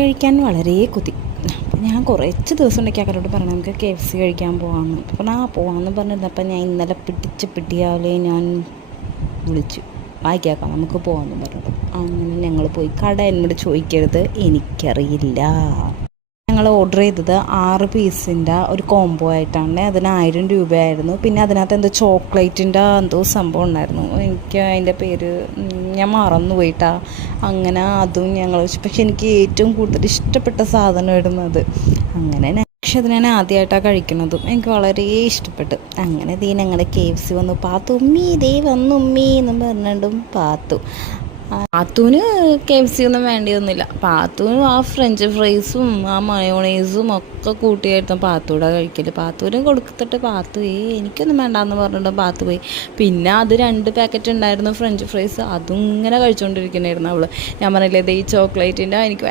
കഴിക്കാൻ വളരെ കൊതി. അപ്പം ഞാൻ കുറച്ച് ദിവസം ഉണ്ടെങ്കിൽ അവരോട് പറഞ്ഞു നമുക്ക് KFC കഴിക്കാൻ പോകാമെന്ന്. അപ്പം പോകാമെന്ന് പറഞ്ഞിരുന്നപ്പോൾ ഞാൻ ഇന്നലെ പിടിയാവലേ ഞാൻ വിളിച്ചു, വായിക്കാം നമുക്ക് പോകാമെന്ന് പറഞ്ഞിട്ട്. അങ്ങനെ ഞങ്ങൾ പോയി. കട എന്നോട് ചോദിക്കരുത്, എനിക്കറിയില്ല. ഞങ്ങൾ ഓർഡർ ചെയ്തത് 6 പീസിൻ്റെ ഒരു കോംബോ ആയിട്ടാണ്. അതിന് 1000 രൂപയായിരുന്നു. പിന്നെ അതിനകത്ത് എന്തോ ചോക്ലേറ്റിൻ്റെ എന്തോ സംഭവം ഉണ്ടായിരുന്നു, എനിക്ക് അതിൻ്റെ പേര് ഞാൻ മറന്നു പോയിട്ടാ. അങ്ങനെ അതും ഞങ്ങൾ വെച്ചു. പക്ഷെ എനിക്ക് ഏറ്റവും കൂടുതൽ ഇഷ്ടപ്പെട്ട സാധനം ഇടുന്നത് അങ്ങനെ. പക്ഷെ അത് ഞാൻ ആദ്യമായിട്ടാണ് കഴിക്കുന്നതും എനിക്ക് വളരെ ഇഷ്ടപ്പെട്ടു. അങ്ങനെ ഞങ്ങളുടെ KFC വന്നു. പാത്തു ഉമ്മി ദേ വന്നു ഉമ്മി എന്നും പറഞ്ഞിട്ടും പാത്തൂന് KFC ഒന്നും വേണ്ടിയൊന്നുമില്ല. പാത്തൂന് ആ ഫ്രഞ്ച് ഫ്രൈസും ആ മയോണൈസും ഒക്കെ കൂട്ടിയായിരുന്നു പാത്തൂടെ കഴിക്കൽ. പാത്തൂന് കൊടുത്തിട്ട് പാത്തു എനിക്കൊന്നും വേണ്ടാന്ന് പറഞ്ഞിട്ട് പാത്തു പോയി. പിന്നെ അത് 2 പാക്കറ്റ് ഉണ്ടായിരുന്നു ഫ്രഞ്ച് ഫ്രൈസ്, അതും ഇങ്ങനെ കഴിച്ചുകൊണ്ടിരിക്കണായിരുന്നു അവൾ. ഞാൻ പറഞ്ഞില്ലേ ഈ ചോക്ലേറ്റിൻ്റെ എനിക്ക്